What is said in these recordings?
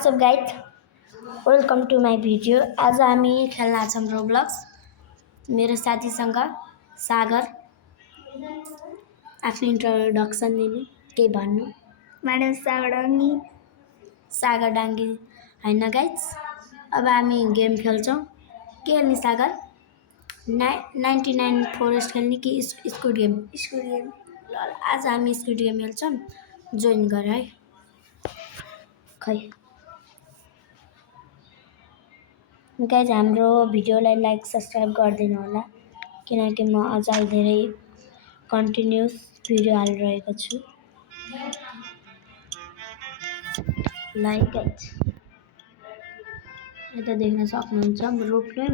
What's up guys? Welcome to my video. आज हामी खेल्न छौँ रोब्लक्स मेरो साथीसँग सागर आफ्नो इन्ट्रोडक्सन दिनु के भन्नु My name is Sagadani. सागर डाङ्गी हैन गाइस अब हामी गेम खेल्छौँ के खेल्ने सागर 99 फरेस्ट खेल्ने कि स्कुड गेम School game. ल आज हामी स्कुड गेम खेल्छौँ जोइन गर है खै गाइज हाम्रो भिडियोलाई लाइक सब्सक्राइब गरिदिनु होला किनकि म अझै धेरै कन्टिन्युस भिडियो हालिरहेको छु लाइक गाइज यता देख्न सक्नुहुन्छ म रोक्नु म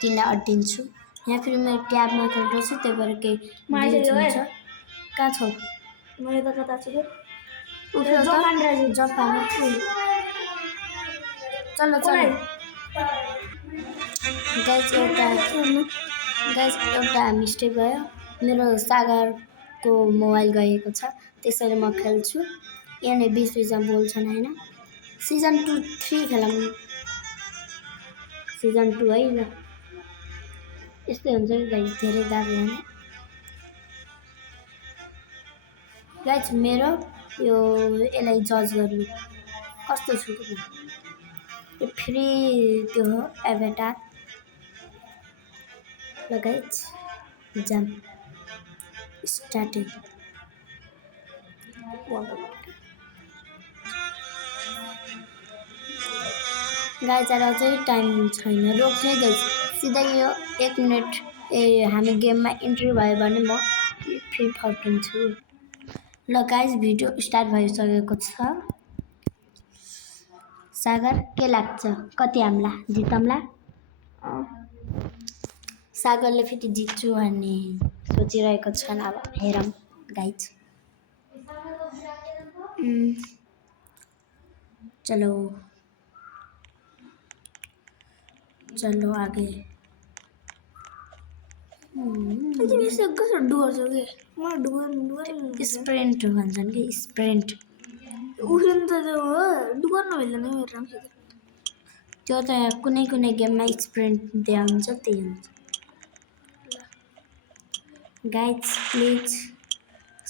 तिमीलाई अड्डिन्छु यहाँ फेरि म ट्याबमा खेल्दैछु त्यही भएर केही मान्छे हुन्छ कहाँ छौ मैले त कता छु उफ्रो जापान राज्य जापान चलो चलो गाइज एउटा मिस्टेक भयो मेरो सागरको मोबाइल गएको छ त्यसैले म खेल्छु यहाँ 20 बोल्छन् हैन सिजन 2 3 खेलौँ सिजन 2 है ल यस्तै हुन्छ नि गाइज धेरै दाबी हैन गाइज मेरो यो यसलाई जज गर्नु कस्तो छु कि यो फ्री त्यो हो एभाटार ल गाइज जाम स्टार्टिङ गाइज अझै टाइम छैन रोक्ने गाइज सिधै यो 1 मिनेट हामी गेममा इन्ट्री भयो भने म फ्री फर्किन्छु ल गाइज भिडियो स्टार्ट भइसकेको छ सागर के लाग्छ कति हाम्ला जितम्ला सागरले फेरि जित्छु भन्ने सोचिरहेको छन् अब हेरौँ गाइज चलो चलो आगे तिमी कसरी डुवर्छ के म डुवर स्प्रिन्ट भन्छन् कि स्प्रिन्ट उफ्रिनु त त्यो हो डुवर नभइदैन मेरो राम्रोसित त्यो त कुनै कुनै गेममा स्प्रिन्ट दिया हुन्छ त्यही हुन्छ guys please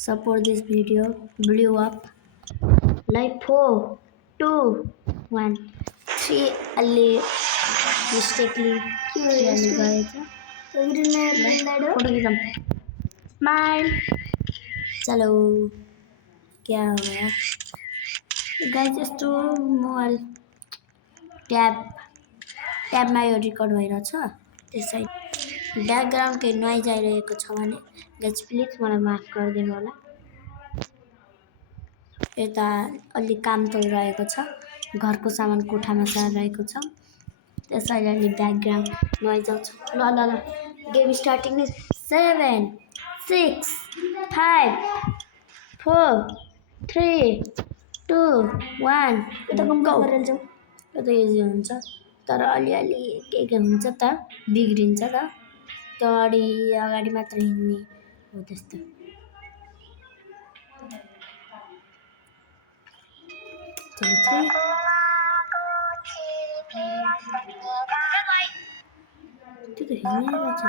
support this video blew up like 4 2 1 3 अलि मिस्टेकली गएछ फोटो खींचम स्माइल चलो क्या हो गया गाइज यस्तो मोबाइल ट्याबमा यो रेकर्ड भइरहेछ त्यसै ब्याकग्राउन्ड केही नोइज आइरहेको छ भने गाइज प्लिज मलाई माफ गरिदिनु होला यता अलि काम चलिरहेको छ घरको सामान कोठामा सारिरहेको छ त्यसैले अलि ब्याकग्राउन्ड नोइज आउँछ ल ल ल गेम स्टार्टिङ 7 6 5 4 3 2 1 यता कम गरेर जाऊ यो त इजी हुन्छ तर अलिअलि के हुन्छ त बिग्रिन्छ त त्यो अगाडि मात्र हिँड्ने हो त्यस्तो चलो 3 त्यो त हिँड्नै रहेछ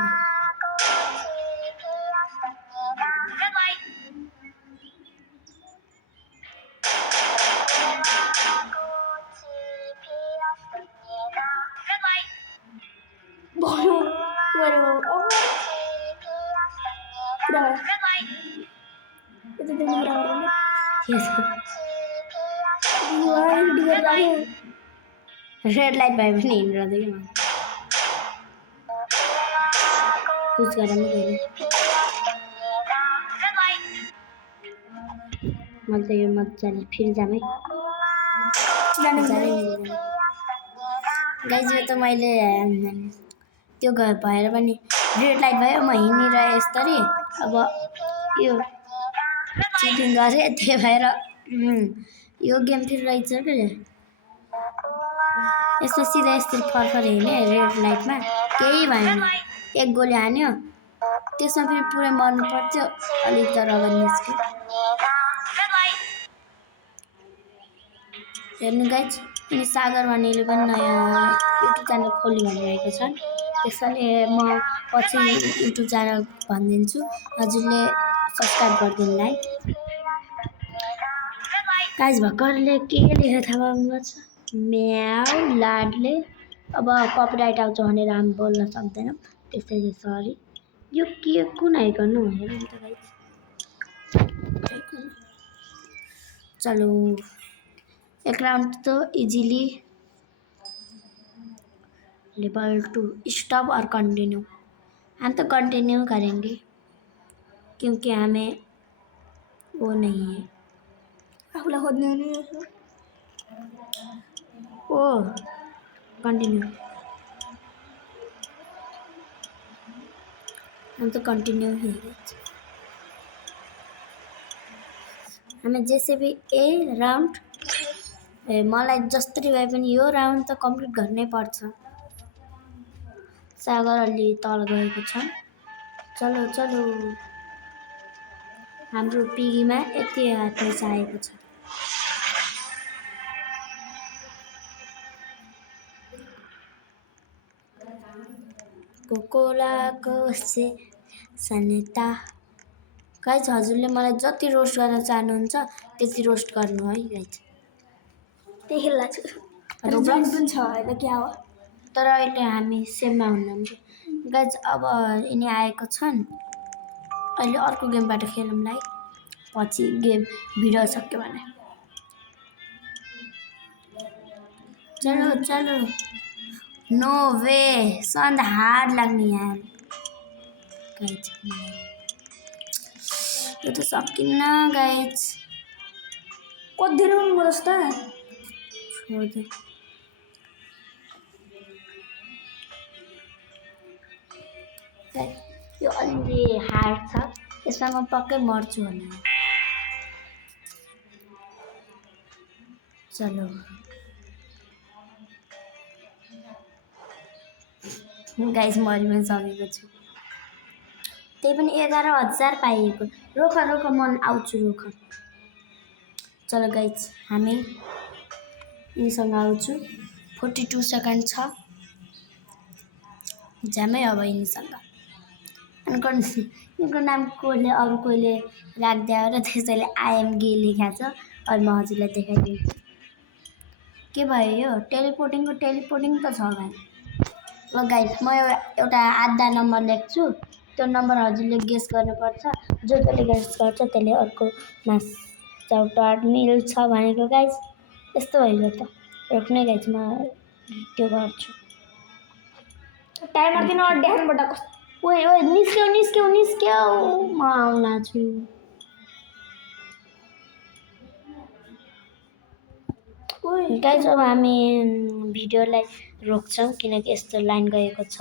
भयो गऱ्यो पुरा यता तिमी पुरा गरेर रेड लाइट भयो भने हिँडिरहँदै कि पुस गरेर नि मैले त यो मजाले फेरि जाम है गाइज यो त मैले त्यो भएर पनि रेड लाइट भयो म हिँडिरहेँ यसरी अब यो चिटिङ गरेँ त्यही भएर यो गेम फेरि रहेछ के यस्तो सिधा यसरी फरफर हिँडेँ रेड लाइटमा केही भएन एक गोली हान्यो त्यसमा फेरि पुरै मर्नु पर्थ्यो अलिक त रगत निस्क्यो हेर्नु गाइज अनि सागर भन्नेले पनि नयाँ युट्युब च्यानल खोल्नु भनिरहेको छन्। त्यसैले म पछि युट्युब च्यानल भनिदिन्छु, हजुरले सब्सक्राइब गरिदिनुलाई। गाइस भर्खरले के लेखेको थाहा पाउनुहुन्छ? म्याउ लाडले। अब कपिराइट आउँछ भनेर हामी बोल्न सक्दैनौँ, त्यसैले सरी। यो के कुन आइकन हो हेर्नु त गाइस। चलो एक राउंड तो इजीली लेवल 2 स्टॉप और कंटिन्यू। हम तो कंटिन्यू करेंगे क्योंकि हमें वो नहीं है। आफूलाई खोज्ने हो नि यसो। ओ कंटिन्यू, हम तो कंटिन्यू ही हमें जैसे भी ए राउंड मलाई जसरी भए पनि यो राउन्ड त कम्प्लिट गर्नै पर्छ। सागर अलि तल गएको छ। चलो चलो हाम्रो पिगीमा यति पैसा आएको छ। कोकोलाको से सनता। गाइस हजुरले मलाई जति रोस्ट गर्न चाहनुहुन्छ त्यति रोस्ट गर्नु है गाइस। त्यही खेल्ला छु। रोब्लक्स पनि छ हैन क्या हो। तर अहिले हामी सेममा हुन्नौँ गाइस। अब यिनी आएको छन्, अहिले अर्को गेमबाट खेलौँला है, पछि गेम भिडियो सक्यो भने। चलो चलो नो वे सन्द हार्ड लाग्ने यार गाइस। यो त सकिन्न गाइस। कति धेरै हुनु जस्ता छोड्दै यो अलि हार्ड छ, यसमा म पक्कै मर्छु भने। चलो गाइस मैले पनि सकेको छु, त्यही पनि 11,000 पाइएको। रोक रोक मन आउँछु रोक। चलो गाइस हामी यिनीसँग आउँछु। 42 सेकेन्ड छ ज्यामै अब यिनीसँग। यिनको नाम कोले अरू कोहीले राख्दै हो र त्यसैले आइएम गे लेखेको छ। अनि म हजुरलाई देखाइदिन्छु के भयो। यो टेलिपोर्टिङ त छ गाइस। ल गाइस म एउटा आधा नम्बर लेख्छु, त्यो नम्बर हजुरले गेस गर्नुपर्छ। जसले गेस गर्छ त्यसले अर्कोमा चौटाट मिल्छ भनेको गाइस। यस्तो भयो त रोक्ने गाइस, म त्यो गर्छु। टाइमर दिन ड्यानबाट ओए ओए निस्क्यौ निस्क्यौ निस्क्यौ, म आउला छु। गाइस अब हामी भिडियोलाई रोक्छौँ किनकि यस्तो लाइन गएको छ।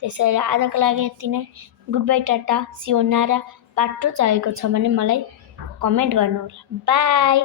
त्यसैले आजको लागि यति नै। गुड बाई टाटा सियोनारा। पार्ट 2 चाहिएको छ भने मलाई कमेन्ट गर्नुहोला। बाई।